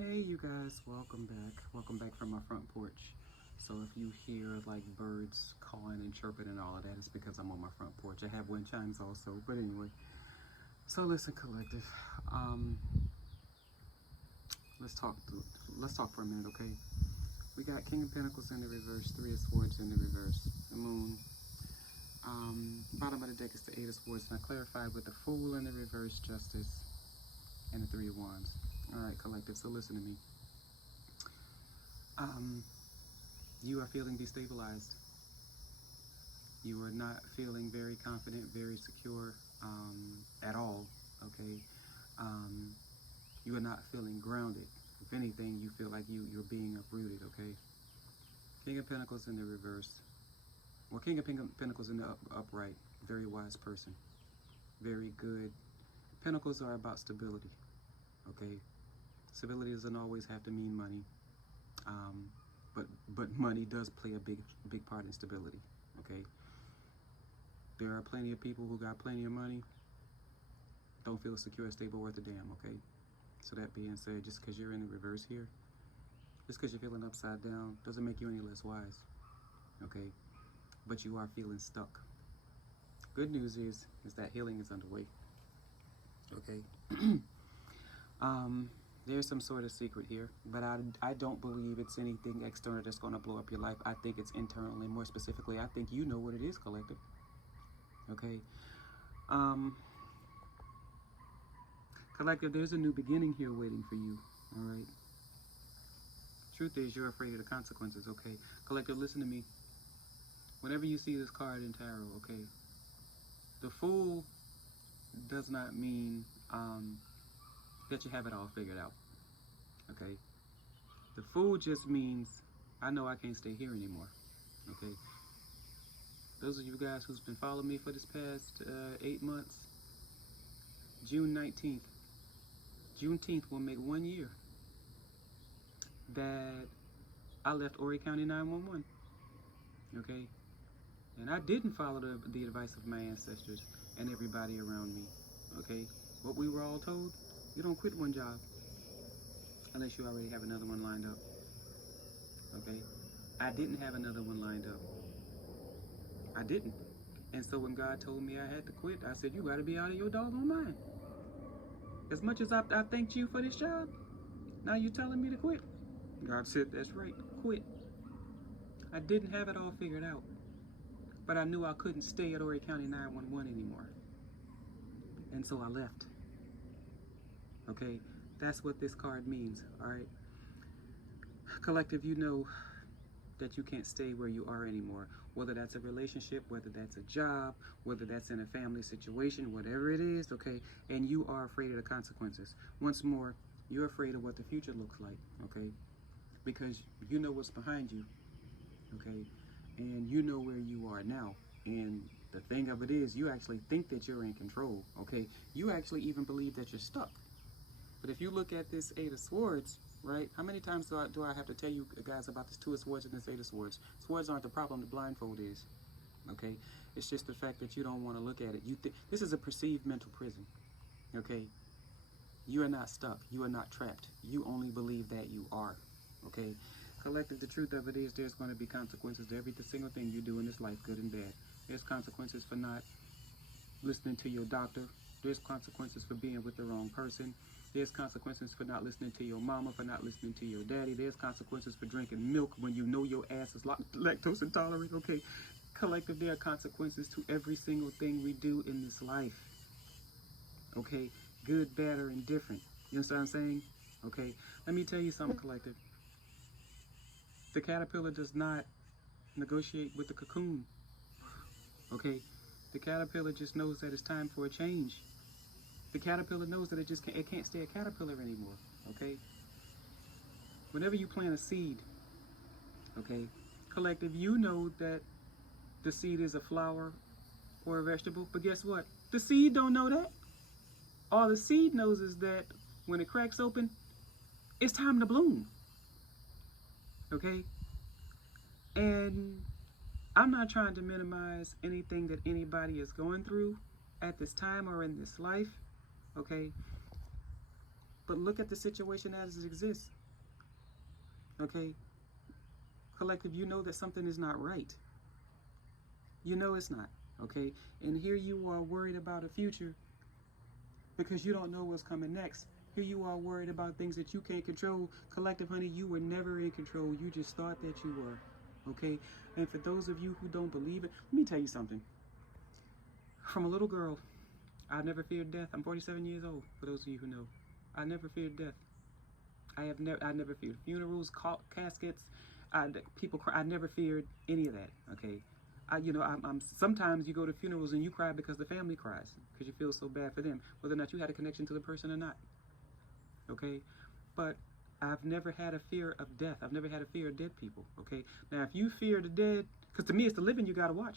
Hey you guys, welcome back. Welcome back from my front porch. So if you hear like birds calling and chirping and all of that, it's because I'm on my front porch. I have wind chimes also, but anyway. So listen, collective. Um, let's talk. Let's talk for a minute, okay? We got King of Pentacles in the reverse, Three of Swords in the reverse, the Moon. Bottom of the deck is the Eight of Swords, and I clarified with the Fool in the reverse, Justice, and the Three of Wands. All right, collective. So listen to me. Um, you are feeling destabilized. You are not feeling very confident, very secure at all, okay? Um, you are not feeling grounded. If anything, you feel like you're being uprooted, okay? King of Pentacles in the reverse. Well, King of Pentacles in the upright. Very wise person. Very good. Pentacles are about stability, okay? Stability doesn't always have to mean money, but money does play a big part in stability, okay? There are plenty of people who got plenty of money, don't feel secure, stable, worth a damn, okay? So that being said, just because you're in the reverse here, just because you're feeling upside down, doesn't make you any less wise, okay? But you are feeling stuck. Good news is that healing is underway, okay? There's some sort of secret here, but I don't believe it's anything external that's going to blow up your life. I think it's internal, and more specifically, I think you know what it is, collective, okay? Collective, there's a new beginning here waiting for you, all right? Truth is, you're afraid of the consequences, okay? Collective, listen to me. Whenever you see this card in tarot, okay, the Fool does not mean that you have it all figured out, okay? The Fool just means, I know I can't stay here anymore, okay? Those of you guys who's been following me for this past 8 months, June 19th, Juneteenth will make 1 year that I left Horry County 911, okay? And I didn't follow the advice of my ancestors and everybody around me, okay? What we were all told, you don't quit one job unless you already have another one lined up, okay? I didn't have another one lined up. I didn't. And so when God told me I had to quit, I said, you gotta be out of your doggone mind. As much as I thanked you for this job, now you're telling me to quit. God said, that's right, quit. I didn't have it all figured out, but I knew I couldn't stay at Horry County 911 anymore. And so I left. Okay, that's what this card means, all right? Collective, you know that you can't stay where you are anymore, whether that's a relationship, whether that's a job, whether that's in a family situation, whatever it is, okay? And you are afraid of the consequences. Once more, you're afraid of what the future looks like, okay? Because you know what's behind you, okay? And you know where you are now. And the thing of it is, you actually think that you're in control, okay? You actually even believe that you're stuck. But if you look at this Eight of Swords, right? How many times do I have to tell you guys about this Two of Swords and this Eight of Swords? Swords aren't the problem, the blindfold is, okay? It's just the fact that you don't want to look at it. This is a perceived mental prison, okay? You are not stuck. You are not trapped. You only believe that you are, okay? Collective, the truth of it is there's going to be consequences to every single thing you do in this life, good and bad. There's consequences for not listening to your doctor. There's consequences for being with the wrong person. There's consequences for not listening to your mama, for not listening to your daddy. There's consequences for drinking milk when you know your ass is lactose intolerant, okay? Collective, there are consequences to every single thing we do in this life, okay? Good, bad, or indifferent. You understand what I'm saying? Okay, let me tell you something, collective. The caterpillar does not negotiate with the cocoon, okay? The caterpillar just knows that it's time for a change. The caterpillar knows that it can't stay a caterpillar anymore, okay? Whenever you plant a seed, okay, collective, you know that the seed is a flower or a vegetable, but guess what? The seed don't know that. All the seed knows is that when it cracks open, it's time to bloom, okay? And I'm not trying to minimize anything that anybody is going through at this time or in this life, okay? But look at the situation as it exists. Okay? Collective, you know that something is not right. You know it's not. Okay? And here you are worried about a future because you don't know what's coming next. Here you are worried about things that you can't control. Collective, honey, you were never in control. You just thought that you were. Okay? And for those of you who don't believe it, let me tell you something. From a little girl, I never feared death. I'm 47 years old, for those of you who know. I never feared death. I never feared funerals, caskets, people cry. I never feared any of that, okay? Sometimes you go to funerals and you cry because the family cries, because you feel so bad for them, whether or not you had a connection to the person or not, okay? But I've never had a fear of death. I've never had a fear of dead people, okay? Now, if you fear the dead, because to me it's the living you got to watch.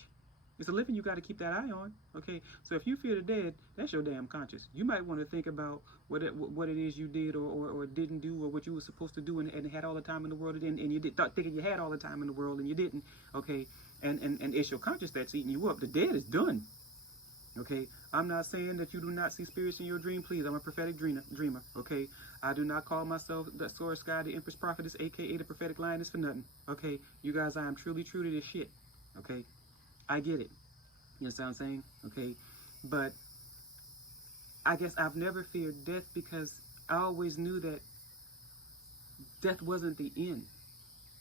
It's a living you got to keep that eye on, okay? So if you fear the dead, that's your damn conscience. You might want to think about what it is you did or didn't do, or what you were supposed to do and had all the time in the world and you did thinking you had all the time in the world and you didn't, okay? And it's your conscience that's eating you up. The dead is done, okay? I'm not saying that you do not see spirits in your dream. Please, I'm a prophetic dreamer, okay? I do not call myself the Source Sky, the Empress Prophetess, aka the prophetic lioness for nothing, okay? You guys, I am truly true to this shit, okay? I get it. You know what I'm saying? Okay. But I guess I've never feared death because I always knew that death wasn't the end.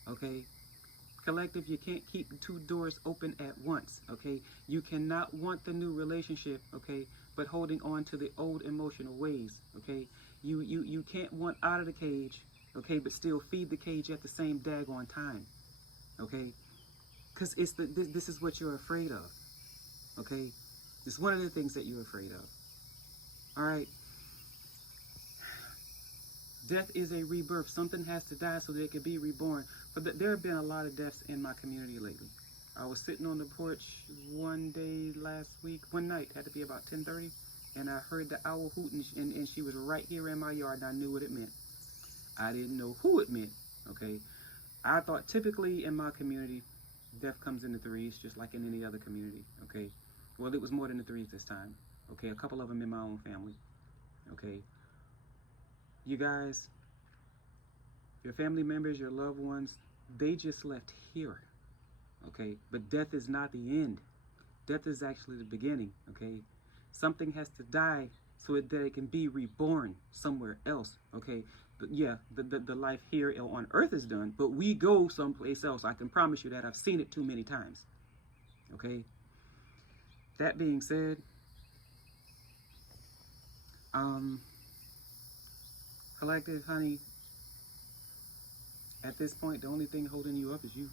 Okay. Collective, you can't keep two doors open at once. Okay. You cannot want the new relationship. Okay. But holding on to the old emotional ways. Okay. You can't want out of the cage. Okay. But still feed the cage at the same daggone time. Okay. Because this is what you're afraid of, okay? It's one of the things that you're afraid of, all right? Death is a rebirth. Something has to die so that it can be reborn. But there have been a lot of deaths in my community lately. I was sitting on the porch one night, had to be about 10:30, and I heard the owl hooting, and she was right here in my yard, and I knew what it meant. I didn't know who it meant, okay? I thought typically in my community, death comes in the threes, just like in any other community, okay? Well, it was more than the threes this time, okay? A couple of them in my own family, okay? You guys, your family members, your loved ones, they just left here, okay? But death is not the end. Death is actually the beginning, okay? Something has to die so that it can be reborn somewhere else, okay? But yeah, the life here on earth is done, but we go someplace else. I can promise you that. I've seen it too many times, okay? That being said, collective, honey, at this point, the only thing holding you up is you.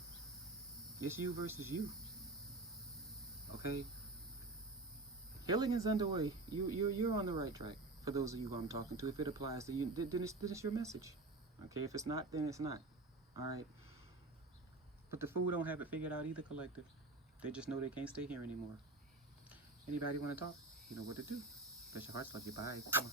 It's you versus you, okay? Healing is underway. You're on the right track. For those of you who I'm talking to, if it applies to you, then it's your message. Okay, if it's not, then it's not. All right. But the fool don't have it figured out either, collective. They just know they can't stay here anymore. Anybody want to talk? You know what to do. Bless your hearts. Love you. Bye. Come on.